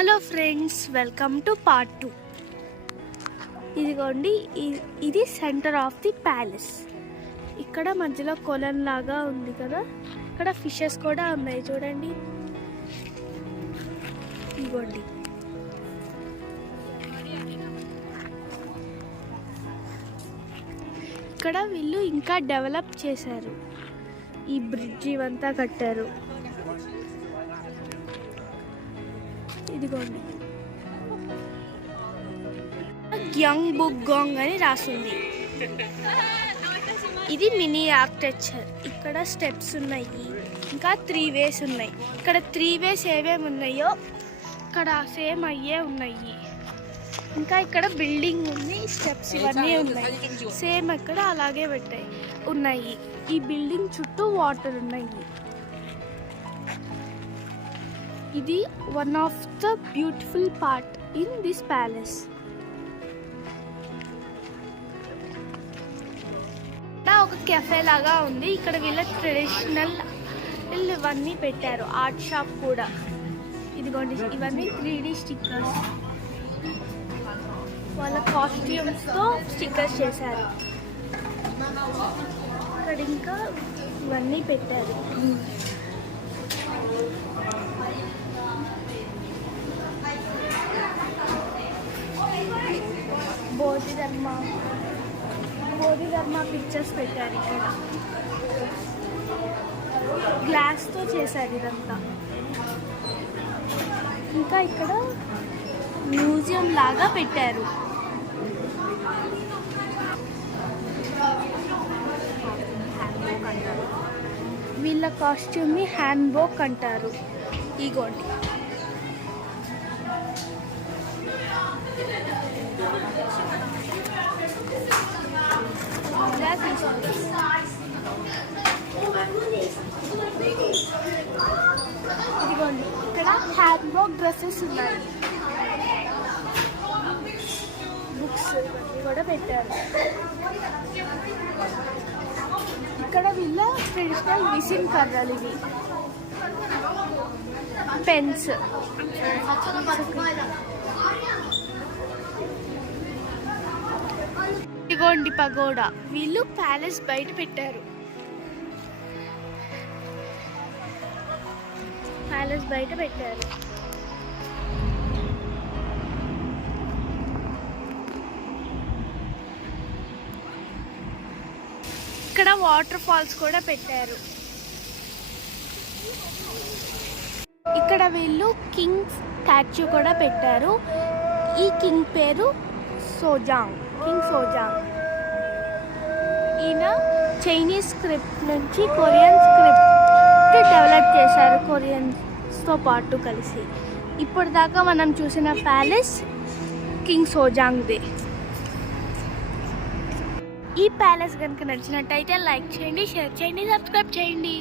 Hello friends, welcome to part 2. ఇదిగోండి, ఇది centre of the palace. ఇక్కడ మధ్యలో కొలన్ లాగా ఉంది కదా, ఇక్కడ ఫిషెస్ కూడా ఉన్నాయి చూడండి. ఇదిగోండి, ఇక్కడ వీళ్ళు ఇంకా డెవలప్ చేశారు. ఈ బ్రిడ్జ్ ఇవంతా కట్టారు. ఇదిగోండి, యంగ్ బుక్ గాంగ్ అని రాసింది. ఇది మినీ ఆర్కిటెక్చర్. ఇక్కడ స్టెప్స్ ఉన్నాయి, ఇంకా 3 వేస్ ఉన్నాయి. ఇక్కడ 3 వేస్ ఏమేమి ఉన్నాయో ఇక్కడ సేమ్ అయ్యే ఉన్నాయి. ఇంకా ఇక్కడ బిల్డింగ్ ఉంది, స్టెప్స్ ఇవన్నీ ఉన్నాయి, సేమ్ ఇక్కడ అలాగే ఉన్నాయి. ఈ బిల్డింగ్ చుట్టూ వాటర్ ఉన్నాయి. ఇది one of the beautiful part in this palace. ఒక కెఫే లాగా ఉంది. ఇక్కడ వీళ్ళ ట్రెడిషనల్ ఇవన్నీ పెట్టారు. ఆర్ట్ షాప్ కూడా. ఇదిగోండి, ఇవన్నీ 3D స్టిక్కర్స్. వాళ్ళ కాస్ట్యూమ్స్తో స్టిక్కర్స్ చేశారు. ఇక్కడ ఇంకా ఇవన్నీ పెట్టారు. బోధిధర్మ పిక్చర్స్ పెట్టారు. ఇక్కడ గ్లాస్తో చేశారు ఇదంతా. ఇంకా ఇక్కడ మ్యూజియం లాగా పెట్టారు. వీళ్ళ కాస్ట్యూమ్ని హ్యాండ్బోక్ అంటారు. ఇగోండి, ఇదిగోండి, ఇక్కడ హ్యాండ్బోక్ డ్రెస్సెస్ ఉన్నాయి. బుక్స్ ఇవన్నీ కూడా పెట్టారు. ఇక్కడ వీళ్ళ ట్రెడిషనల్ విసిన్ కర్రలు, ఇవి పెన్స్. ఇదిగోండి పగోడా. వీళ్ళు ప్యాలెస్ బయట పెట్టారు. ఇక్కడ వాటర్ ఫాల్స్ కూడా పెట్టారు. ఇక్కడ వీళ్ళు కింగ్ స్టాచ్యూ కూడా పెట్టారు. ఈ కింగ్ పేరు కింగ్ సోజాంగ్. ఈయన చైనీస్ స్క్రిప్ట్ నుంచి కొరియన్ స్క్రిప్ట్ డెవలప్ చేశారు, కొరియన్స్తో పాటు కలిసి. ఇప్పుడు దాకా మనం చూసిన ప్యాలెస్ కింగ్ సోజాంగ్దే. ఈ ప్యాలెస్ కనుక నచ్చినట్టయితే లైక్ చేయండి, షేర్ చేయండి, సబ్స్క్రైబ్ చేయండి.